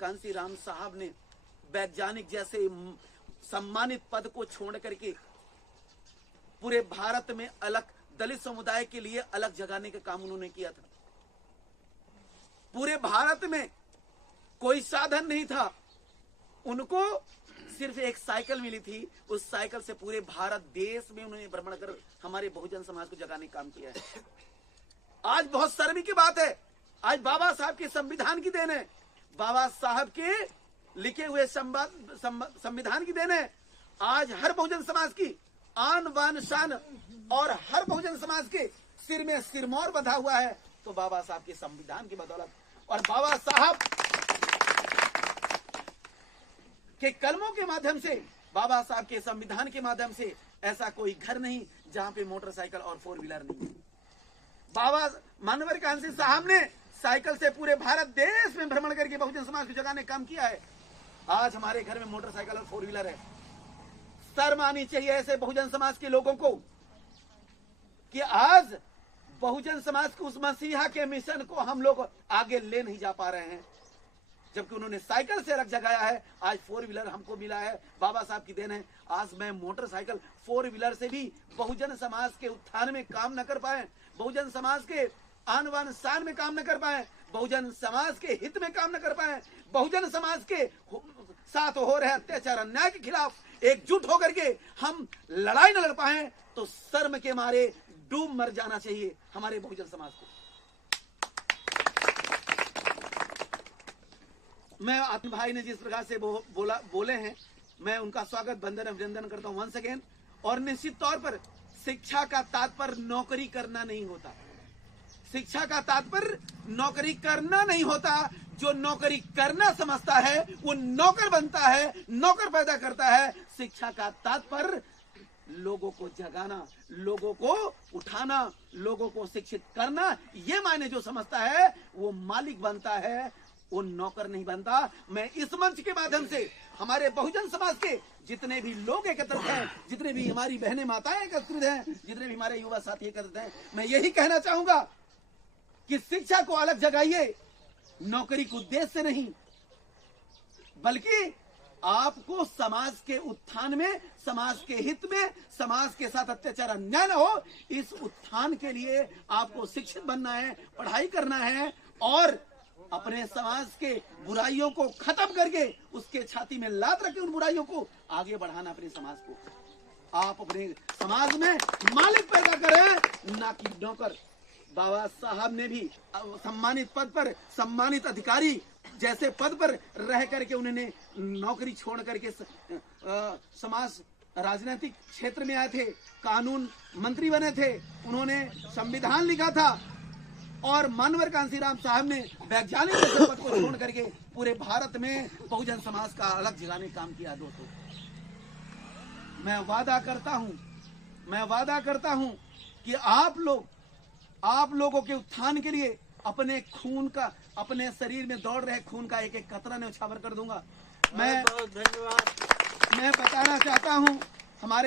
कांसीराम साहब ने वैज्ञानिक जैसे सम्मानित पद को छोड़ करके पूरे भारत में अलग दलित समुदाय के लिए अलग जगाने का काम उन्होंने किया था। पूरे भारत में कोई साधन नहीं था, उनको सिर्फ एक साइकिल मिली थी। उस साइकिल से पूरे भारत देश में उन्होंने भ्रमण कर हमारे बहुजन समाज को जगाने का काम किया है। आज बहुत शर्म की बात है, आज बाबा साहब के संविधान की देन है, बाबा साहब के लिखे हुए संविधान की देन है। आज हर बहुजन समाज की आन बान शान और हर बहुजन समाज के सिर में सिरमौर बंधा हुआ है तो बाबा साहब के संविधान की बदौलत और बाबा साहब के कलमों के माध्यम से, बाबा साहब के संविधान के माध्यम से ऐसा कोई घर नहीं जहां पे मोटरसाइकिल और 4 व्हीलर नहीं है। बाबा मानवर कांसी साहब ने साइकिल से पूरे भारत देश में भ्रमण करके बहुजन समाज को जगाने का काम किया है। आज हमारे घर में मोटरसाइकिल और 4 व्हीलर है। शर्म आनी चाहिए ऐसे बहुजन समाज के लोगों को कि आज बहुजन समाज के उस मसीहा के मिशन को हम लोग आगे ले नहीं जा पा रहे हैं, जबकि उन्होंने साइकिल से अलग जगाया है। आज 4 व्हीलर हमको मिला है, बाबा साहब की देन है। आज मैं मोटरसाइकिल 4 व्हीलर से भी बहुजन समाज के उत्थान में काम न कर पाए, बहुजन समाज के आन बान शान में काम न कर पाए, बहुजन समाज के हित में काम न कर पाए, बहुजन समाज के साथ हो रहे अत्याचार अन्याय के खिलाफ एकजुट होकर के हम लड़ाई न लड़ पाए, तो शर्म के मारे डूब मर जाना चाहिए हमारे बहुजन समाज को। मैं आत्म भाई ने जिस प्रकार से बोले हैं, मैं उनका स्वागत वंदन अभिनंदन करता हूं वंस अगेन। और निश्चित तौर पर शिक्षा का तात्पर्य नौकरी करना नहीं होता, शिक्षा का तात्पर्य नौकरी करना नहीं होता। जो नौकरी करना समझता है वो नौकर बनता है, नौकर पैदा करता है। शिक्षा का तात्पर्य लोगों को जगाना, लोगों को उठाना, लोगों को शिक्षित करना, ये मायने जो समझता है वो मालिक बनता है, वो नौकर नहीं बनता। मैं इस मंच के माध्यम से हमारे बहुजन समाज के जितने भी लोग एकत्रित हैं, जितने भी हमारी बहनें माताएं एकत्रित हैं, जितने भी हमारे युवा साथी एकत्रित हैं, मैं यही कहना चाहूंगा कि शिक्षा को अलग जगाइए, नौकरी के उद्देश्य से नहीं, बल्कि आपको समाज के उत्थान में, समाज के हित में, समाज के साथ अत्याचार अन्याय न हो, इस उत्थान के लिए आपको शिक्षित बनना है, पढ़ाई करना है और अपने समाज के बुराइयों को खत्म करके उसके छाती में लात रख के उन बुराइयों को आगे बढ़ाना। अपने समाज को आप अपने समाज में मालिक पैदा करें, ना कि नौकर। बाबा साहब ने भी सम्मानित पद पर, सम्मानित अधिकारी जैसे पद पर रह करके उन्होंने नौकरी छोड़ करके समाज राजनीतिक क्षेत्र में आए थे, कानून मंत्री बने थे, उन्होंने संविधान लिखा था और मानवर कांसीराम साहब ने वैज्ञानिक जैसे पद को छोड़ करके पूरे भारत में बहुजन समाज का अलग जगाने काम किया। दोस्तों, मैं वादा करता हूं कि आप लोगों के उत्थान के लिए अपने खून का, अपने शरीर में दौड़ रहे खून का एक एक कतरा न्यौछावर कर दूंगा। मैं बताना चाहता हूं हमारे